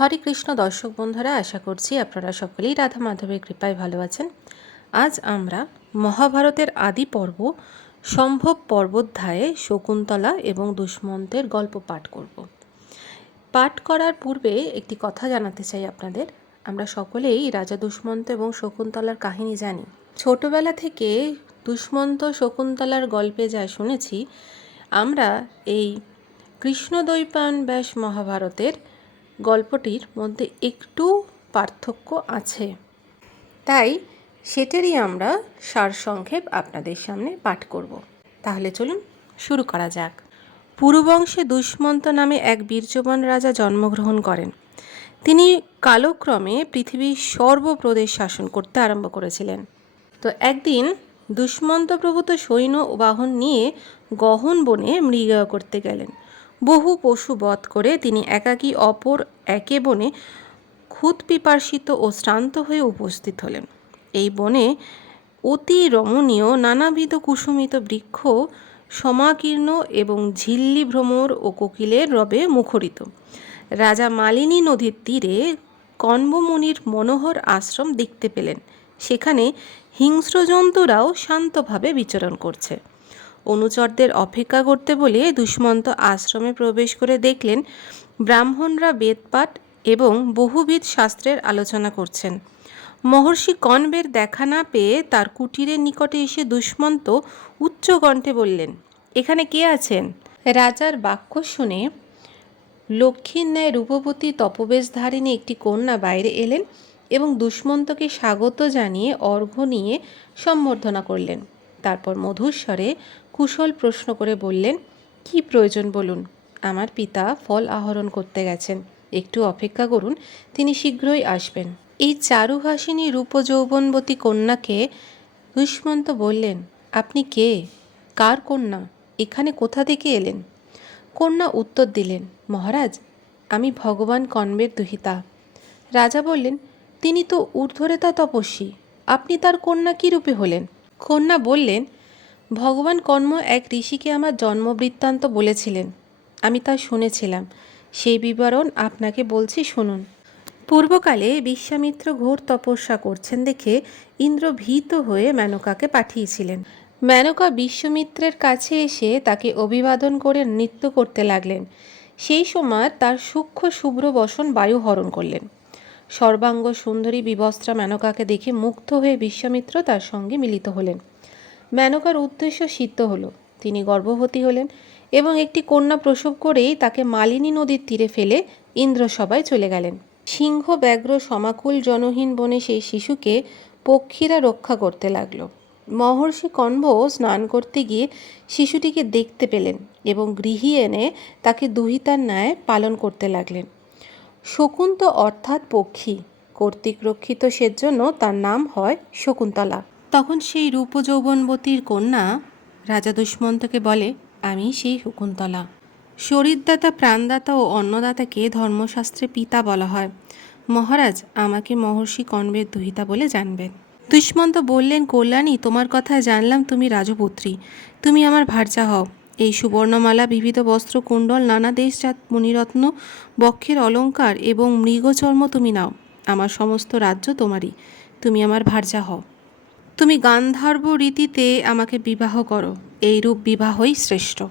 হরে কৃষ্ণ দর্শক বন্ধুরা, আশা করছি আপনারা সকলেই রাধা মাধবের কৃপায় ভালো আছেন। আজ আমরা মহাভারতের আদি পর্ব, সম্ভব পর্বোধ্যায়ে শকুন্তলা এবং দুষ্মন্তের গল্প পাঠ করব। পাঠ করার পূর্বে একটি কথা জানাতে চাই আপনাদের। আমরা সকলেই রাজা দুষ্মন্ত এবং শকুন্তলার কাহিনী জানি। ছোটবেলা থেকে দুষ্মন্ত শকুন্তলার গল্পে যা শুনেছি, আমরা এই কৃষ্ণদ্বৈপায়ন ব্যাস মহাভারতের গল্পটির মধ্যে একটু পার্থক্য আছে। তাই সেটারই আমরা সারসংক্ষেপ আপনাদের সামনে পাঠ করব। তাহলে চলুন শুরু করা যাক। পুরুবংশে দুষ্মন্ত নামে এক বীর্যবান রাজা জন্মগ্রহণ করেন। তিনি কালক্রমে পৃথিবীর সর্বপ্রদেশ শাসন করতে আরম্ভ করেছিলেন। তো একদিন দুষ্মন্ত প্রভূত সৈন্য বাহন নিয়ে গহন বনে মৃগয়া করতে গেলেন। বহু পশু বধ করে তিনি একাকী অপর একে বনে খুদ পিপাসিত ও শ্রান্ত হয়ে উপস্থিত হলেন। এই বনে অতি রমণীয়, নানাবিধ কুসুমিত বৃক্ষ, সমাকীর্ণ এবং ঝিল্লি ভ্রমর ও কোকিলের রবে মুখরিত। রাজা মালিনী নদীর তীরে কণ্বমুনির মনোহর আশ্রম দেখতে পেলেন। সেখানে হিংস্র জন্তুরাও শান্তভাবে বিচরণ করছে। অনুচরদের অপেক্ষা করতে বলে দুষ্মন্ত আশ্রমে প্রবেশ করে দেখলেন ব্রাহ্মণরা বেদপাঠ এবং বহুবিধ শাস্ত্রের আলোচনা করছেন। মহর্ষি কণ্বের দেখা না পেয়ে তার কুটিরের নিকটে এসে দুষ্মন্ত উচ্চ কণ্ঠে বললেন, এখানে কে আছেন? রাজার বাক্য শুনে লক্ষ্মীর ন্যায় রূপবতী তপবেশধারিণী একটি কন্যা বাইরে এলেন এবং দুষ্মন্তকে স্বাগত জানিয়ে অর্ঘ্য নিয়ে সম্বর্ধনা করলেন। তারপর মধুস্বরে কুশল প্রশ্ন করে বললেন, কি প্রয়োজন বলুন? আমার পিতা ফল আহরণ করতে গেছেন। একটু অপেক্ষা করুন, তিনি শীঘ্রই আসবেন। এই চারুহাসিনী রূপযৌবনবতী কন্যাকে দুষ্মন্ত বললেন, আপনি কে? কার কন্যা? এখানে কোথা থেকে এলেন? কন্যা উত্তর দিলেন, মহারাজ, আমি ভগবান কণ্বের দুহিতা। রাজা বললেন, তিনি তো ঊর্ধ্বরেতা তপস্বী। আপনি তার কন্যা কী রূপে হলেন? কন্যা বললেন ভগবান কর্ম এক ঋষিকে আমার জন্মবৃত্তান্ত বলেছিলেন। আমি তা শুনেছিলাম। সেই বিবরণ আপনাকে বলছি শুনুন। পূর্বকালে বিশ্বামিত্র ঘোর তপস্যা করছেন দেখে ইন্দ্র ভীত হয়ে মেনকাকে পাঠিয়েছিলেন। মেনকা বিশ্বমিত্রের কাছে এসে তাকে অভিবাদন করে নৃত্য করতে লাগলেন। সেই সময় তার সূক্ষ্ম শুভ্র বসন বায়ু হরণ করলেন। সর্বাঙ্গ সুন্দরী বিবস্ত্রা মেনকাকে দেখে মুগ্ধ হয়ে বিশ্বামিত্র তার সঙ্গে মিলিত হলেন। মেনকার উদ্দেশ্য সিদ্ধ হলো। তিনি গর্ভবতী হলেন এবং একটি কন্যা প্রসব করেই তাকে মালিনী নদীর তীরে ফেলে ইন্দ্রসভায় চলে গেলেন। সিংহ ব্যাঘ্র সমাকুল জনহীন বনে সেই শিশুকে পক্ষীরা রক্ষা করতে লাগল। মহর্ষি কণ্ব স্নান করতে গিয়ে শিশুটিকে দেখতে পেলেন এবং গৃহী এনে তাকে দুহিতার ন্যায় পালন করতে লাগলেন। শকুন্ত অর্থাৎ পক্ষী কর্তৃক রক্ষিত সেজন্য তার নাম হয় শকুন্তলা। তখন সেই রূপযৌবনবতীর কন্যা রাজা দুষ্মন্তকে বলে, আমি সেই শকুন্তলা। শরীরদাতা, প্রাণদাতা ও অন্নদাতাকে ধর্মশাস্ত্রে পিতা বলা হয়। মহারাজ, আমাকে মহর্ষি কণ্বের দুহিতা বলে জানবেন। দুষ্মন্ত বললেন, কল্যাণী, তোমার কথা জানলাম তুমি রাজপুত্রী। তুমি আমার ভার্যা হও। এই সুবর্ণমালা, বিবিধ বস্ত্র, কুণ্ডল, নানা দেশজাত মণিরত্ন বক্ষের অলঙ্কার এবং মৃগচর্ম তুমি নাও। আমার সমস্ত রাজ্য তোমারই। তুমি আমার ভার্যা হও। তুমি গান্ধার্ব রীতিতে আমাকে বিবাহ করো এই রূপ বিবাহই শ্রেষ্ঠ।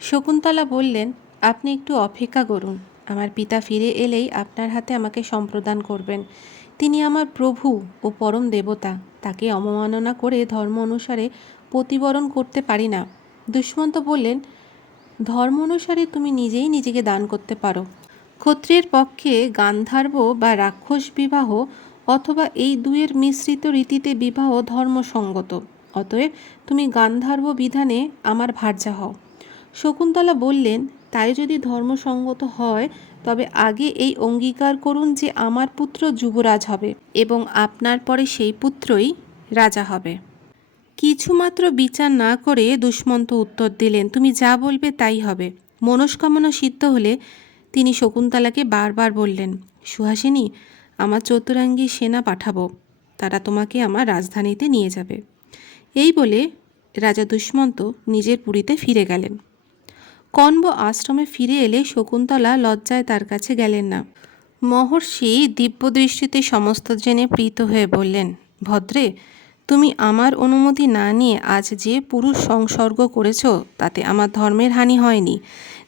শকুন্তলা বললেন, আপনি একটু অপেক্ষা করুন, আমার পিতা ফিরে এলেই আপনার হাতে আমাকে সম্প্রদান করবেন। তিনি আমার প্রভু ও পরম দেবতা, তাকে অবমাননা করে ধর্ম অনুসারে প্রতিবরণ করতে পারি না। দুষ্মন্ত বললেন, ধর্ম অনুসারে তুমি নিজেই নিজেকে দান করতে পারো। ক্ষত্রিয়ের পক্ষে গান্ধার্ব বা রাক্ষস বিবাহ অথবা এই দুয়ের মিশ্রিত রীতিতে বিবাহ ধর্মসঙ্গত। অতএব তুমি গান্ধার্ব বিধানে আমার ভার্যা হও। শকুন্তলা বললেন, তাই যদি ধর্মসঙ্গত হয়, তবে আগে এই অঙ্গীকার করুন যে আমার পুত্র যুবরাজ হবে এবং আপনার পরে সেই পুত্রই রাজা হবে কিছুমাত্র বিচার না করে দুষ্মন্ত উত্তর দিলেন, তুমি যা বলবে তাই হবে। মনস্কামনা সিদ্ধ হলে তিনি শকুন্তলাকে বারবার বললেন, সুহাসিনী আমার চতুরাঙ্গী সেনা পাঠাবো। তারা তোমাকে আমার রাজধানীতে নিয়ে যাবে। এই বলে রাজা দুষ্মন্ত নিজের পুরীতে ফিরে গেলেন। কণ্ব আশ্রমে ফিরে এলে শকুন্তলা লজ্জায় তার কাছে গেলেন না। মহর্ষি দিব্যদৃষ্টিতে সমস্ত জেনে প্রীত হয়ে বললেন, ভদ্রে তুমি আমার অনুমতি না নিয়ে আজ যে পুরুষ সংসর্গ করেছ, তাতে আমার ধর্মের হানি হয়নি।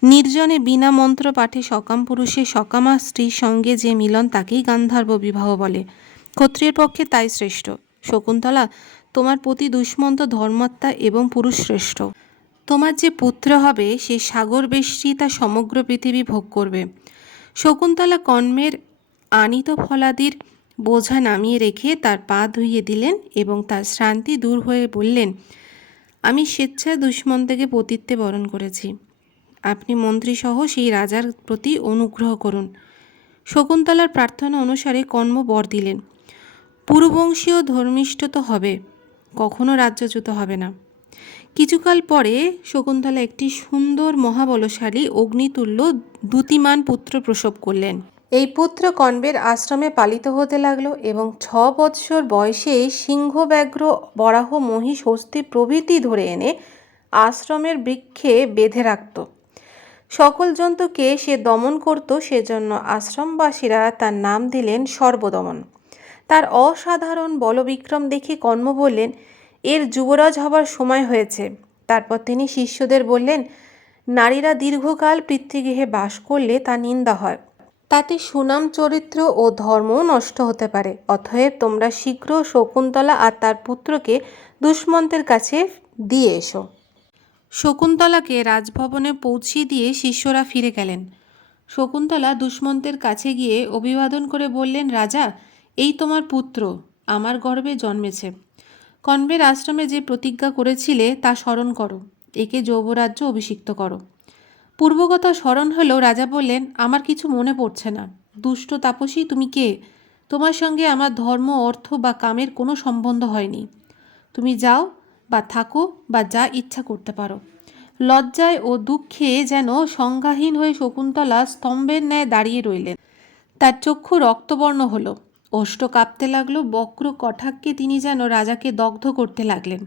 নির্জনে বিনা মন্ত্র পাঠে সকাম পুরুষে সকামা স্ত্রীর সঙ্গে যে মিলন, তাকেই গান্ধার্ব বিবাহ বলে। ক্ষত্রিয়ের পক্ষে তাই শ্রেষ্ঠ। শকুন্তলা, তোমার প্রতি দুষ্মন্ত ধর্মাত্মা এবং পুরুষ শ্রেষ্ঠ। তোমার যে পুত্র হবে, সে সাগর বেষ্টি তা সমগ্র পৃথিবী ভোগ করবে। শকুন্তলা কর্মের আনিত ফলাদির বোঝা নামিয়ে রেখে তার পা ধুইয়ে দিলেন এবং তার শ্রান্তি দূর হয়ে বললেন, আমি স্বেচ্ছায় দুষ্মন্তকে পতিত্বে বরণ করেছি। আপনি মন্ত্রীসহ সেই রাজার প্রতি অনুগ্রহ করুন। শকুন্তলার প্রার্থনা অনুসারে কর্ম বর দিলেন। পুরবংশীয় ধর্মিষ্ঠ তো হবে, কখনো রাজ্যচ্যুত হবে না। কিছুকাল পরে শকুন্তলা একটি সুন্দর মহাবলশালী অগ্নিতুল্য দ্যুতিমান পুত্র প্রসব করলেন। এই পুত্র কণ্বের আশ্রমে পালিত হতে লাগল এবং ছ বৎসর বয়সে সিংহ ব্যাঘ্র বরাহ মহিষ হস্তি প্রভৃতি ধরে এনে আশ্রমের বৃক্ষে বেঁধে রাখত। সকল জন্তুকে সে দমন করত, সেজন্য আশ্রমবাসীরা তার নাম দিলেন সর্বদমন। তার অসাধারণ বলবিক্রম দেখে কর্ম বললেন, এর যুবরাজ হবার সময় হয়েছে। তারপর তিনি শিষ্যদের বললেন, নারীরা দীর্ঘকাল পিতৃগৃহে বাস করলে তা নিন্দা হয়। তাতে সুনাম, চরিত্র ও ধর্মও নষ্ট হতে পারে। অতএব তোমরা শীঘ্র শকুন্তলা আর তার পুত্রকে দুষ্মন্তের কাছে দিয়ে এসো। শকুন্তলাকে রাজভবনে পৌঁছিয়ে দিয়ে শিষ্যরা ফিরে গেলেন। শকুন্তলা দুষ্মন্তের কাছে গিয়ে অভিবাদন করে বললেন, রাজা, এই তোমার পুত্র আমার গর্ভে জন্মেছে। কণ্বের আশ্রমে যে প্রতিজ্ঞা করেছিলে তা স্মরণ করো। একে যৌবরাজ্য অভিষিক্ত করো। পূর্বকথা স্মরণ হলেও রাজা বললেন, আমার কিছু মনে পড়ছে না। দুষ্ট তাপসী, তুমি কে? তোমার সঙ্গে আমার ধর্ম, অর্থ বা কামের কোনো সম্বন্ধ হয়নি। তুমি যাও বা থাকো বা যা ইচ্ছা করতে পারো। লজ্জায় ও দুঃখে যেন সংজ্ঞাহীন হয়ে শকুন্তলা স্তম্ভের ন্যায় দাঁড়িয়ে রইলেন। তার চক্ষু রক্তবর্ণ হলো। ওষ্ঠ কাঁপতে লাগল বক্র কটাক্ষে তিনি যেন রাজাকে দগ্ধ করতে লাগলেন।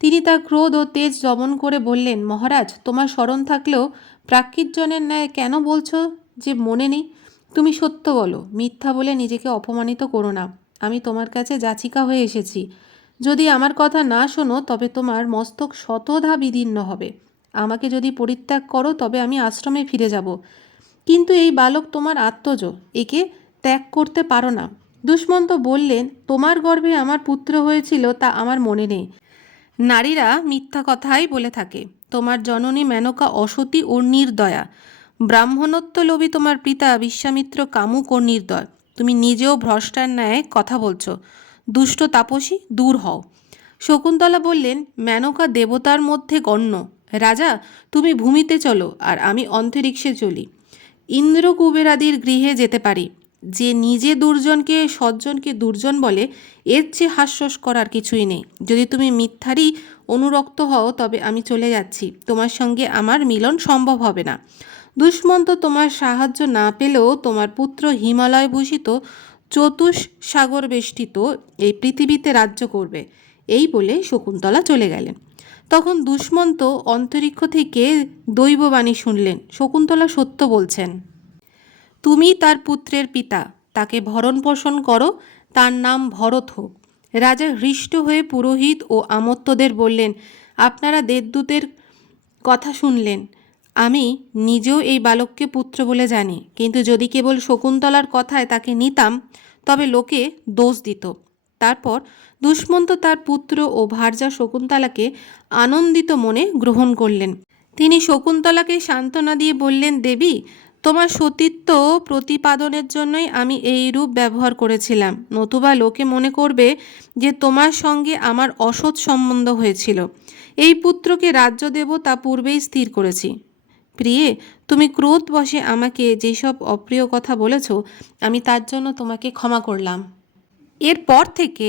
তিনি তার ক্রোধ ও তেজ দমন করে বললেন, মহারাজ, তোমার স্মরণ থাকলেও প্রাকৃতজনের ন্যায় কেন বলছো যে মনে নেই? তুমি সত্য বলো, মিথ্যা বলে নিজেকে অপমানিত করো না। আমি তোমার কাছে যাচিকা হয়ে এসেছি। যদি আমার কথা না শোনো, তবে তোমার মস্তক শতধা বিদীর্ণ হবে। আমাকে যদি পরিত্যাগ করো, তবে আমি আশ্রমে ফিরে যাব। কিন্তু এই বালক তোমার আত্মজ, একে ত্যাগ করতে পারো না। দুষ্মন্ত বললেন, তোমার গর্ভে আমার পুত্র হয়েছিল তা আমার মনে নেই। নারীরা মিথ্যা কথাই বলে থাকে। তোমার জননী মেনকা অসতী ও নির্দয়া। ব্রাহ্মণত্ব লোভী তোমার পিতা বিশ্বামিত্র কামুক ও নির্দয়। তুমি নিজেও ভ্রষ্টার ন্যায় কথা বলছো। দুষ্ট তাপসী, দূর হও। শকুন্তলা বললেন, মেনকা দেবতার মধ্যে গণ্য। রাজা, তুমি ভূমিতে চলো আর আমি অন্তরিক্ষে চলি। ইন্দ্র কুবেরাদির গৃহে যেতে পারি। যে নিজে দুর্জনকে, সজ্জনকে দুর্জন বলে, এর চেয়ে হাস্যস করার কিছুই নেই। যদি তুমি মিথ্যারই অনুরক্ত হও, তবে আমি চলে যাচ্ছি। তোমার সঙ্গে আমার মিলন সম্ভব হবে না। দুষ্মন্ত তোমার সাহায্য না পেলেও তোমার পুত্র হিমালয় ভূষিত চতুষ সাগর বেষ্টিত এই পৃথিবীতে রাজ্য করবে। এই বলে শকুন্তলা চলে গেলেন। তখন দুষ্মন্ত অন্তরিক্ষ থেকে দৈববাণী শুনলেন। শকুন্তলা সত্য বলছেন। তুমি তার পুত্রের পিতা, তাকে ভরণ পোষণ করো, তার নাম ভরত হোক। রাজা হৃষ্ট হয়ে পুরোহিত ও আমত্তদের বললেন, আপনারা দেবদূতের কথা শুনলেন। আমি নিজেও এই বালককে পুত্র বলে জানি। কিন্তু যদি কেবল শকুন্তলার কথায় তাকে নিতাম, তবে লোকে দোষ দিত। তারপর দুষ্মন্ত তার পুত্র ও ভার্যা শকুন্তলাকে আনন্দিত মনে গ্রহণ করলেন। তিনি শকুন্তলাকে সান্ত্বনা দিয়ে বললেন, দেবী তোমার সতীত্ব প্রতিপাদনের জন্যই আমি এই রূপ ব্যবহার করেছিলাম। নতুবা লোকে মনে করবে যে তোমার সঙ্গে আমার অসৎ সম্বন্ধ হয়েছিল। এই পুত্রকে রাজ্য দেব তা পূর্বেই স্থির করেছি। প্রিয়ে, তুমি ক্রোধ বসে আমাকে যেসব অপ্রিয় কথা বলেছ, আমি তার জন্য তোমাকে ক্ষমা করলাম। এরপর থেকে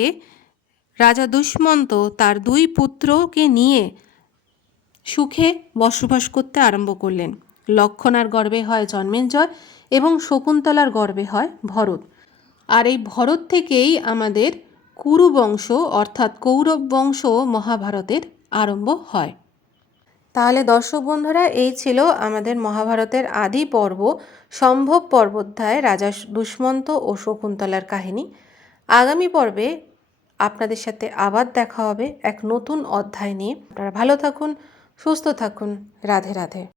রাজা দুষ্মন্ত তার দুই পুত্রকে নিয়ে সুখে বসবাস করতে আরম্ভ করলেন। লক্ষণার গর্বে হয় জন্মেঞ্জয় এবং শকুন্তলার গর্বে হয় ভরত। আর এই ভরত থেকেই আমাদের কুরু বংশ অর্থাৎ কৌরব বংশ মহাভারতের আরম্ভ হয়। তাহলে দর্শক বন্ধুরা, এই ছিল আমাদের মহাভারতের আদি পর্ব, সম্ভব পর্বোধ্যায় রাজা দুষ্মন্ত ও শকুন্তলার কাহিনী। আগামী পর্বে আপনাদের সাথে আবার দেখা হবে এক নতুন অধ্যায় নিয়ে। আপনারা ভালো থাকুন, সুস্থ থাকুন। রাধে রাধে।